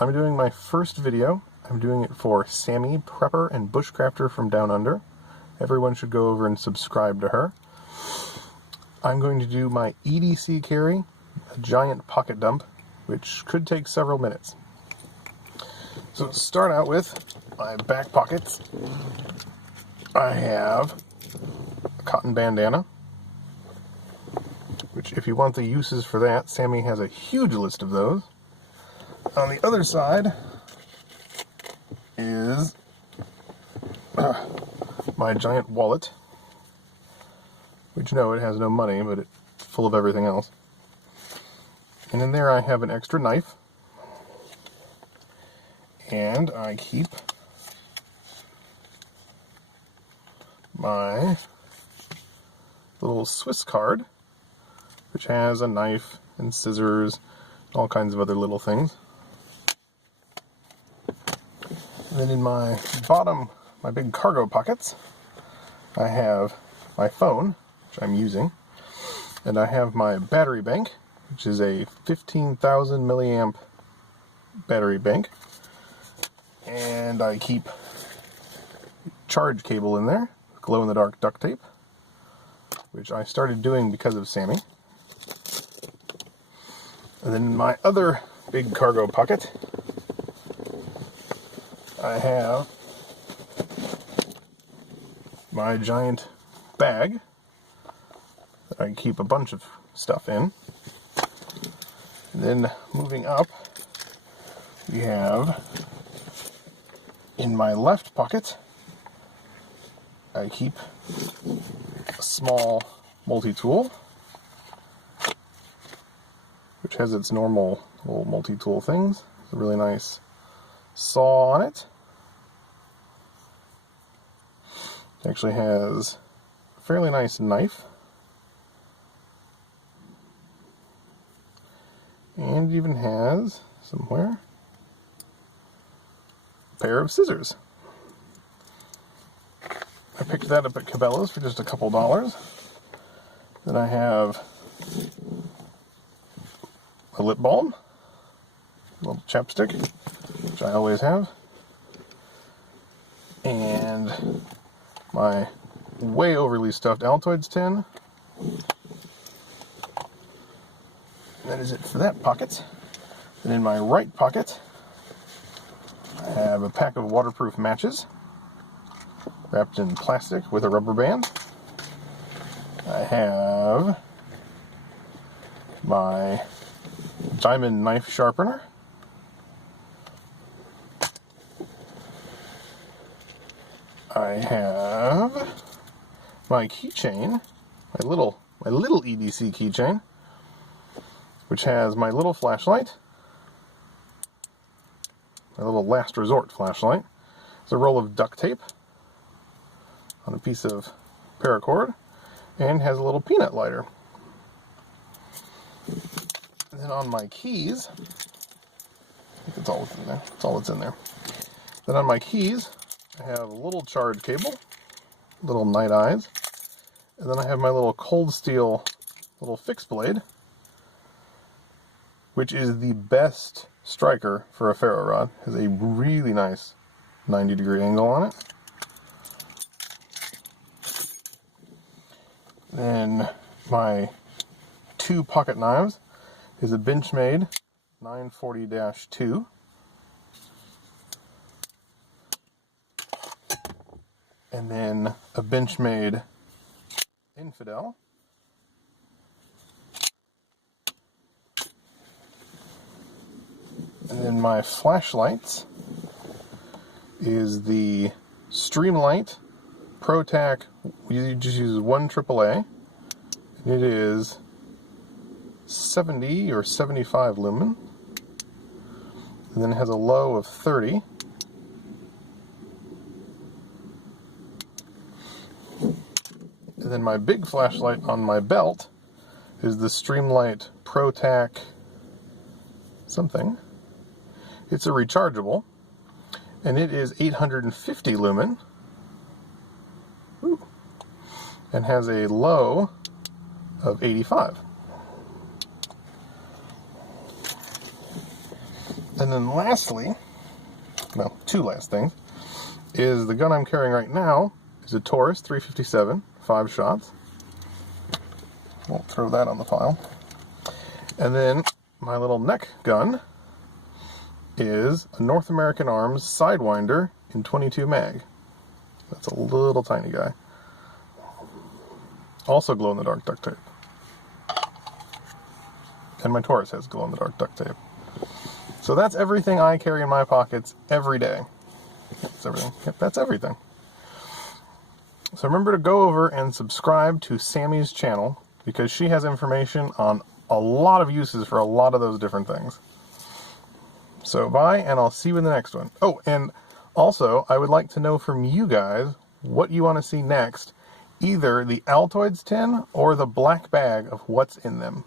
I'm doing my first video. I'm doing it for Sammy, Prepper and Bushcrafter from Down Under. Everyone should go over and subscribe to her. I'm going to do my EDC carry, a giant pocket dump, which could take several minutes. So to start out with my back pockets, I have a cotton bandana, which if you want the uses for that, Sammy has a huge list of those. On the other side is my giant wallet, which no, it has no money, but it's full of everything else. And in there I have an extra knife, and I keep my little Swiss card, which has a knife and scissors, all kinds of other little things. And then in my bottom, my big cargo pockets, I have my phone, which I'm using, and I have my battery bank, which is a 15,000 milliamp battery bank, and I keep charge cable in there, glow-in-the-dark duct tape, which I started doing because of Sammy. And then in my other big cargo pocket, I have my giant bag that I keep a bunch of stuff in. And then moving up, we have in my left pocket, I keep a small multi-tool, which has its normal little multi-tool things. It's a really nice saw on it. It actually has a fairly nice knife. And it even has, somewhere, a pair of scissors. I picked that up at Cabela's for just a couple dollars. Then I have a lip balm, a little chapstick, which I always have, and my way overly stuffed Altoids tin. That is it for that pocket. Then in my right pocket, I have a pack of waterproof matches wrapped in plastic with a rubber band. I have my diamond knife sharpener. I have my keychain, my little EDC keychain, which has my little flashlight, my little last resort flashlight. It's a roll of duct tape on a piece of paracord, and has a little peanut lighter. And then on my keys, I think that's all that's in there. That's all that's in there. Then on my keys, I have a little charge cable, little night eyes, and then I have my little cold steel little fixed blade, which is the best striker for a ferro rod. It has a really nice 90-degree angle on it. Then my two pocket knives is a Benchmade 940-2. And then a Benchmade Infidel. And then my flashlights is the Streamlight ProTac. We just use one AAA. And it is 70 or 75 lumen. And then it has a low of 30. And then my big flashlight on my belt is the Streamlight ProTac something. It's a rechargeable, and it is 850 lumen. Ooh. And has a low of 85. And then lastly, well, two last things, is the gun I'm carrying right now is a Taurus 357, 5 shots. Won't throw that on the pile. And then my little neck gun is a North American Arms Sidewinder in 22 mag. That's a little tiny guy. Also glow-in-the-dark duct tape. And my Taurus has glow-in-the-dark duct tape. So that's everything I carry in my pockets every day. That's everything. Yep, that's everything. So remember to go over and subscribe to Sammy's channel, because she has information on a lot of uses for a lot of those different things. So bye, and I'll see you in the next one. Oh, and also, I would like to know from you guys what you want to see next. Either the Altoids tin or the black bag of what's in them.